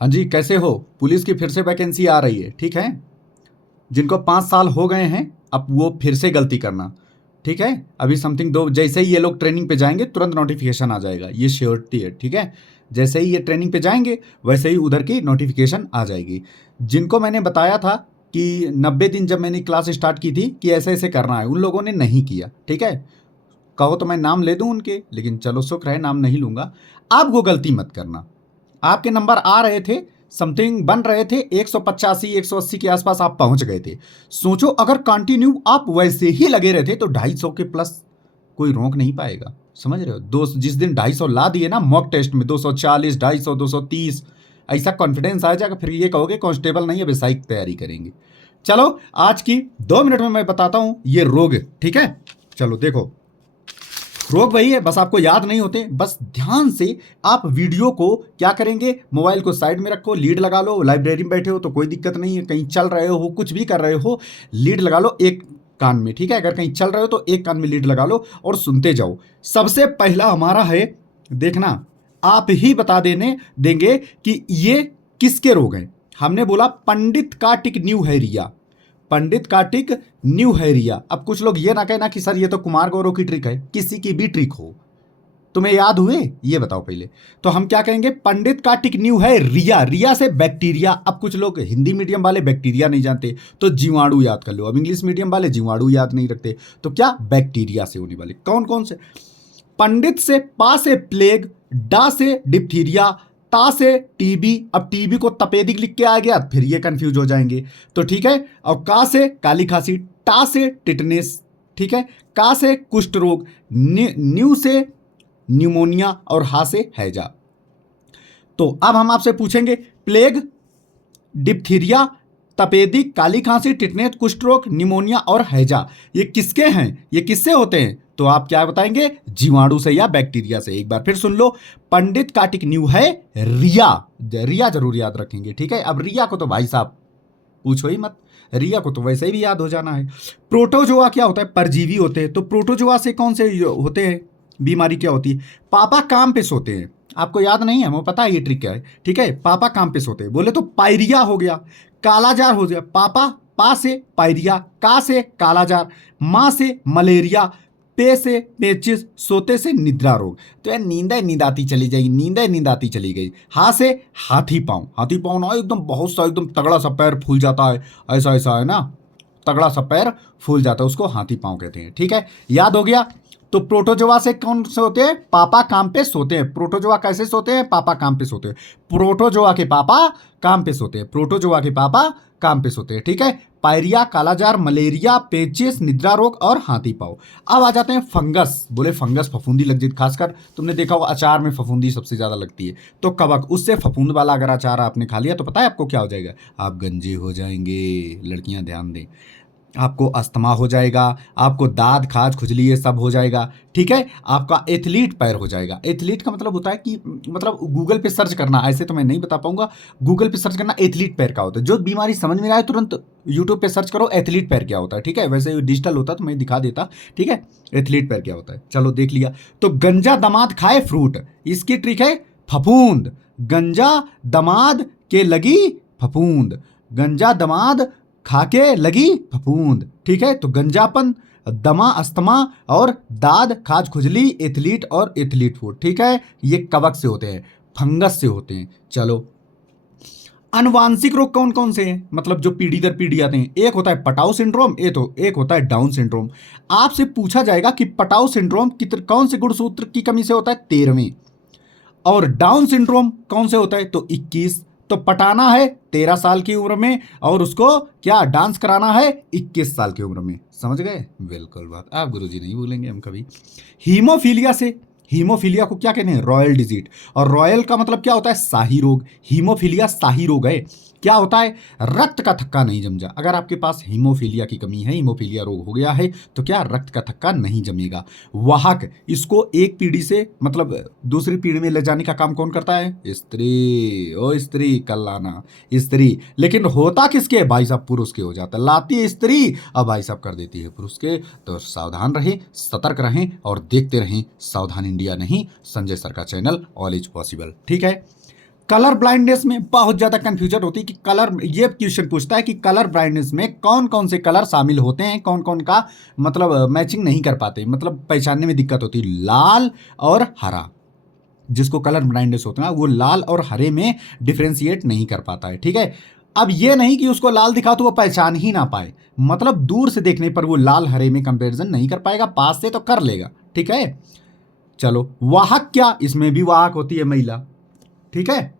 हाँ जी, कैसे हो? पुलिस की फिर से वैकेंसी आ रही है, ठीक है? जिनको 5 साल हो गए हैं, अब वो फिर से गलती करना, ठीक है? अभी समथिंग दो जैसे ही ये लोग ट्रेनिंग पे जाएँगे, तुरंत नोटिफ़िकेशन आ जाएगा, ये श्योरिटी है, ठीक है? जैसे ही ये ट्रेनिंग पे जाएँगे, वैसे ही उधर की नोटिफ़िकेशन आ जाएगी। जिनको मैंने बताया था कि 90 दिन जब मैंने क्लास स्टार्ट की थी कि ऐसे-ऐसे करना है, उन लोगों ने नहीं किया, ठीक है? कहो तो मैं नाम ले दूँ उनके, लेकिन चलो शुक्र है नाम नहीं लूँगा। आप वो गलती मत करना। आपके नंबर आ रहे थे, समथिंग बन रहे थे, 185 180 के आसपास आप पहुंच गए थे। सोचो अगर कंटिन्यू आप वैसे ही लगे रहते तो 250 के प्लस कोई रोक नहीं पाएगा। समझ रहे हो? दो जिस दिन 250 ला दिए ना मॉक टेस्ट में, 240 250 230, ऐसा कॉन्फिडेंस आ जाएगा, फिर ये कहोगे कांस्टेबल नहीं, अब एसआई की तैयारी करेंगे। चलो आज की 2 मिनट में मैं बताता हूं ये रोग, ठीक है? चलो देखो, रोग वही है, बस आपको याद नहीं होते। बस ध्यान से आप वीडियो को क्या करेंगे, मोबाइल को साइड में रखो, लीड लगा लो, लाइब्रेरी में बैठे हो तो कोई दिक्कत नहीं है, कहीं चल रहे हो, कुछ भी कर रहे हो, लीड लगा लो एक कान में, ठीक है? अगर कहीं चल रहे हो तो एक कान में लीड लगा लो और सुनते जाओ। सबसे पहला हमारा है, देखना, आप ही बता देने देंगे कि ये किसके रोग हैं। हमने बोला पंडित का टिक न्यू हैरिया, पंडित कार्तिक न्यू हैरिया। अब कुछ लोग ये ना कहना कि सर ये तो कुमार गौरव की ट्रिक है, किसी की भी ट्रिक हो। तुम्हें याद हुए ये बताओ पहले। तो हम क्या कहेंगे, पंडित कार्तिक न्यू है रिया, रिया से बैक्टीरिया। अब कुछ लोग हिंदी मीडियम वाले बैक्टीरिया नहीं जानते तो जीवाणु याद कर लो, अब इंग्लिश मीडियम वाले जीवाणु याद नहीं रखते तो क्या, बैक्टीरिया से होने वाले कौन कौन से। पंडित से पा से प्लेग, डा से डिप्थीरिया, ता से टीबी। अब टीबी को तपेदिक लिख के आ गया फिर ये कंफ्यूज हो जाएंगे, तो ठीक है। और का से काली खांसी, टा से टिटनेस, ठीक है। का से कुष्ठ रोग, न्यू से न्यूमोनिया और हा से हैजा। तो अब हम आपसे पूछेंगे, प्लेग, डिप्थीरिया, तपेदिक, काली खांसी, टिटनेस, कुष्ठ रोग, निमोनिया और हैजा, ये किसके हैं, ये किससे होते हैं? तो आप क्या बताएंगे, जीवाणु से या बैक्टीरिया से। एक बार फिर सुन लो, पंडित कार्तिक न्यू है रिया, रिया जरूर याद रखेंगे, ठीक है। अब रिया को तो भाई साहब पूछो ही मत, रिया को तो वैसे ही भी याद हो जाना है। प्रोटोजोआ क्या होता है, परजीवी होते हैं। तो प्रोटोजोआ से कौन से होते हैं, बीमारी क्या होती है? पापा काम पे सोते हैं, आपको याद नहीं है, मुझे पता है ये ट्रिक क्या है, ठीक है। पापा काम पे सोते हैं, बोले तो पायरिया हो गया, कालाजार हो गया। पापा, पा से पायरिया, का से कालाजार, माँ से मलेरिया, पे से पेचिस, सोते से निद्रा रोग। तो यार नींद आती चली जाएगी, नींद आती चली गई। हा से हाथी पाँव, हाथी पाँव ना एकदम बहुत सा एकदम तगड़ा सा पैर फूल जाता है, ऐसा ऐसा है ना, तगड़ा सा पैर फूल जाता है, उसको हाथी पाँव कहते हैं, ठीक है। याद हो गया। तो प्रोटोजोआ से कौन से होते हैं, पापा काम पे सोते हैं। प्रोटोजोआ कैसे सोते हैं, पापा काम पे सोते हैं। प्रोटोजोआ के पापा काम पे सोते हैं, प्रोटोजोआ के पापा काम पे सोते हैं, ठीक है। पायरिया, कालाजार, मलेरिया, पेचिस, निद्रा रोग और हाथी पाँव। अब आ जाते हैं फंगस, बोले फंगस फफूंदी लग जाती, खासकर तुमने देखा होगा अचार में फफूंदी सबसे ज्यादा लगती है, तो कवक, उससे फफूंद वाला अगर अचार आपने खा लिया तो पता है आपको क्या हो जाएगा, आप गंजे हो जाएंगे। लड़कियां ध्यान दें, आपको अस्थमा हो जाएगा, आपको दाद खाज खुजली ये सब हो जाएगा, ठीक है। आपका एथलीट पैर हो जाएगा। एथलीट का मतलब होता है कि मतलब गूगल पे सर्च करना, ऐसे तो मैं नहीं बता पाऊंगा, गूगल पे सर्च करना एथलीट पैर का होता है। जो बीमारी समझ में आए तुरंत यूट्यूब पे सर्च करो एथलीट पैर क्या होता है, ठीक है। वैसे डिजिटल होता तो मैं दिखा देता, ठीक है। एथलीट पैर क्या होता है, चलो देख लिया। तो गंजा दमाद खाए फ्रूट, इसकी ट्रिक है फफूंद। गंजा दमाद के लगी फफूंद, गंजा दमाद खाके लगी फफूंद, ठीक है। तो गंजापन, दमा, अस्थमा और दाद खाज खुजली, एथलीट और एथलीट फूड, ठीक है। ये कवक से होते हैं, फंगस से होते हैं। चलो, अनुवांशिक रोग कौन कौन से हैं, मतलब जो पीढ़ी दर पीढ़ी आते हैं। एक होता है पटाउ सिंड्रोम, एक होता है डाउन सिंड्रोम। आपसे पूछा जाएगा कि पटाउ सिंड्रोम कौन से गुणसूत्र की कमी से होता है, 13वें। और डाउन सिंड्रोम कौन से होता है, तो 21। तो पटाना है 13 साल की उम्र में और उसको क्या डांस कराना है 21 साल की उम्र में, समझ गए? बिल्कुल बात, आप गुरुजी नहीं भूलेंगे हम कभी। हीमोफीलिया से, हीमोफीलिया को क्या कहते हैं, रॉयल डिजीट। और रॉयल का मतलब क्या होता है, शाही रोग। हीमोफीलिया शाही रोग है। क्या होता है, रक्त का थक्का नहीं जम जा। अगर आपके पास हीमोफीलिया की कमी है, हीमोफीलिया रोग हो गया है, तो क्या रक्त का थक्का नहीं जमेगा। वाहक, इसको एक पीढ़ी से मतलब दूसरी पीढ़ी में ले जाने का काम कौन करता है, स्त्री। ओ स्त्री कल लाना, स्त्री। लेकिन होता किसके, भाई साहब पुरुष के हो जाता है। लाती है स्त्री अब भाई साहब कर देती है पुरुष के। तो सावधान रहें, सतर्क रहें और देखते रहें सावधान इंडिया, नहीं संजय सर का चैनल ऑल इज पॉसिबल, ठीक है। कलर ब्लाइंडनेस में बहुत ज़्यादा कंफ्यूजन होती है कि कलर, ये क्वेश्चन पूछता है कि कलर ब्लाइंडनेस में कौन कौन से कलर शामिल होते हैं, कौन कौन का मतलब मैचिंग नहीं कर पाते, मतलब पहचानने में दिक्कत होती है। लाल और हरा, जिसको कलर ब्लाइंडनेस होता है ना, वो लाल और हरे में डिफ्रेंशिएट नहीं कर पाता है, ठीक है। अब ये नहीं कि उसको लाल दिखा तो वो पहचान ही ना पाए, मतलब दूर से देखने पर वो लाल हरे में कंपैरिजन नहीं कर पाएगा, पास से तो कर लेगा, ठीक है। चलो वाहक क्या, इसमें भी वाहक होती है महिला, ठीक है।